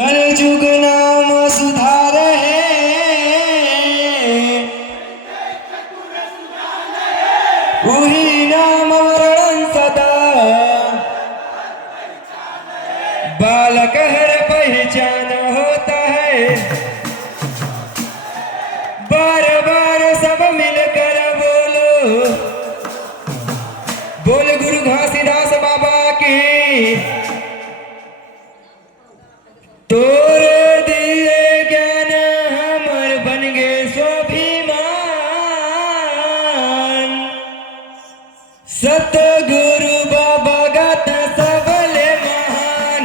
कलयुग नाम सुधार है, वही नाम वर्णन सदा, बालक हर पहचान होता है। बार बार सब मिलकर बोलो, बोल गुरु घासीदास बाबा की। तोर दिए ज्ञान हमर बन गे स्वाभिमान, सतगुरु बाबा गात सबले महान।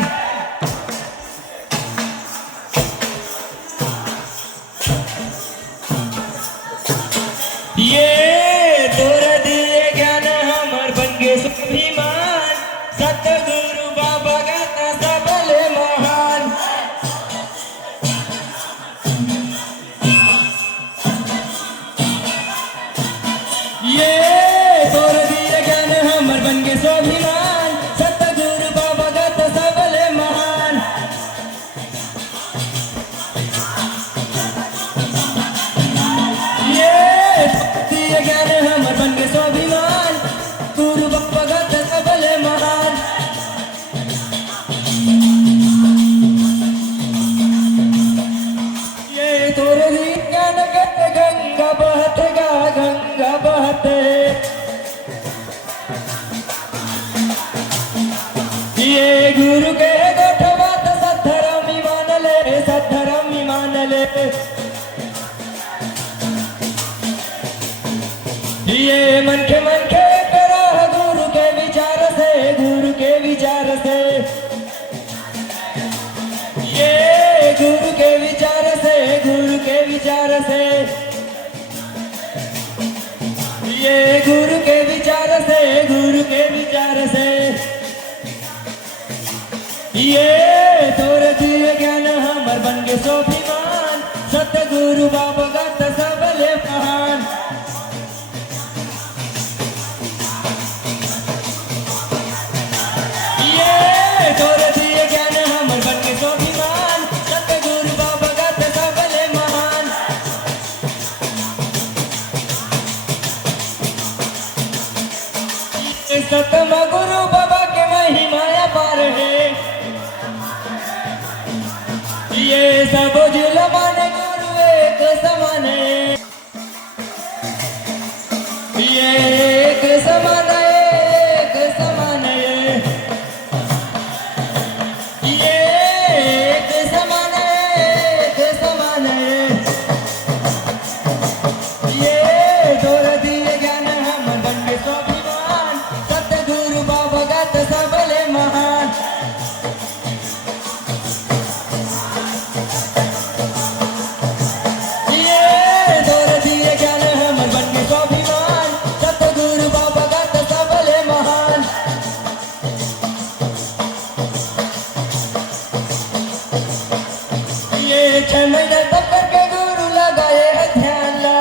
ये तोर दिए ज्ञान हमर बन गे स्वाभिमान, सतगुरु बाबा गात सबले महान। ये तोर दिए ज्ञान हमर बन गे स्वाभिमान, सतगुरु बाबा गात सबले महान। ये तोर दिए ज्ञान हमर बन गे स्वाभिमान, गुरु बाबा गात सबले महान। ये तोर दिए ज्ञान गत गंगा बहते गा, गंगा बहते। ये गुरु के गोठवात सद्धरमी मान ले, सद्धरमी मान ले। ये मन के करा गुरु के विचार से, गुरु के विचार से। ये गुरु के विचार से, गुरु के विचार से। ये गुरु के विचार से, गुरु के विचार से। ये तोर दिए ज्ञान हमर बन गे स्वाभिमान, सतगुरु बाबा गात सबले महान। ये तोर दिए ज्ञान हमर बन गे स्वाभिमान, सतगुरु बाबा गात सबले महान। ये सतमा गुरु बाबा के महिमा पार है। ये सब जुलमान गुरु एक समान है। ये एक समान है, एक समान है। ये एक समान है, एक समान है। ये तोर दिए ज्ञान हमर बन गे स्वाभिमान, सतगुरु बाबा गात सबले महान। ये तोर दिए ज्ञान हमर बन गे स्वाभिमान, सतगुरु बाबा गात सबले महान। ये 6 महीने तक करके गुरु लगाए ध्यान ला।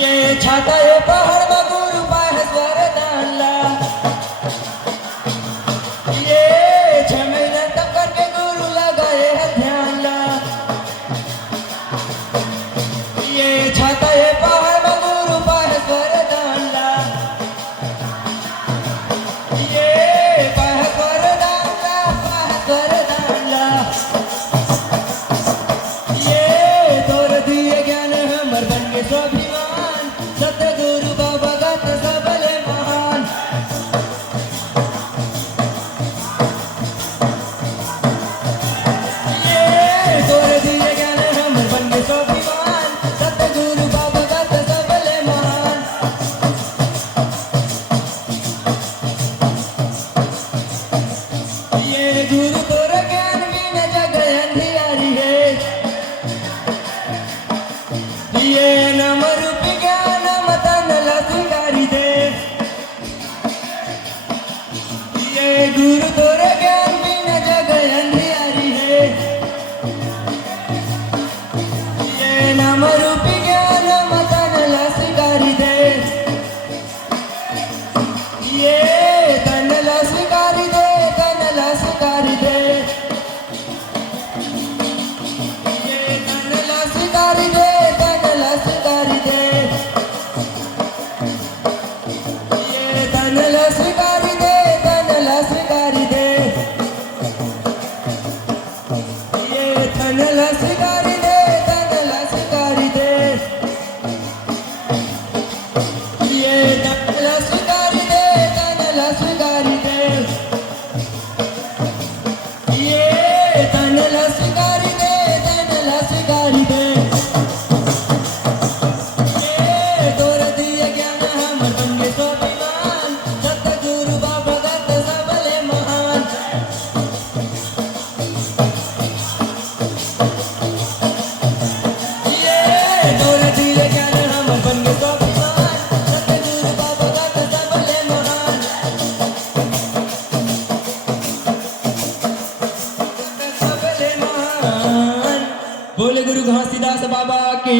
ये छाता ये पहाड़ में गुरु पाए वरदान ला। ये 6 महीने तक करके गुरु लगाए ध्यान ला। ये छाता ये पहाड़ में गुरु पाए वरदान ला। ये पाए वरदान ला, पाए वरदान ला। ये तोर दिए ज्ञान हमर बन गे स्वाभिमान, सतगुरु बाबा गात सबले महान। ये तोर दिए ज्ञान हमर बन गे स्वाभिमान, सतगुरु बाबा गात सबले महान। ये गुरु तोर ज्ञान बिना जग अंधियारी है। ये नाम रूप ज्ञान मतन ला स्वीकारी दे। ये गुरु तोर ज्ञान बिना जग अंधियारी है। ये नाम रूप ज्ञान मतन ला स्वीकारी दे। ये तन ला स्वीकारी दे, तन ला स्वीकारी बोले गुरु घासीदास बाबा की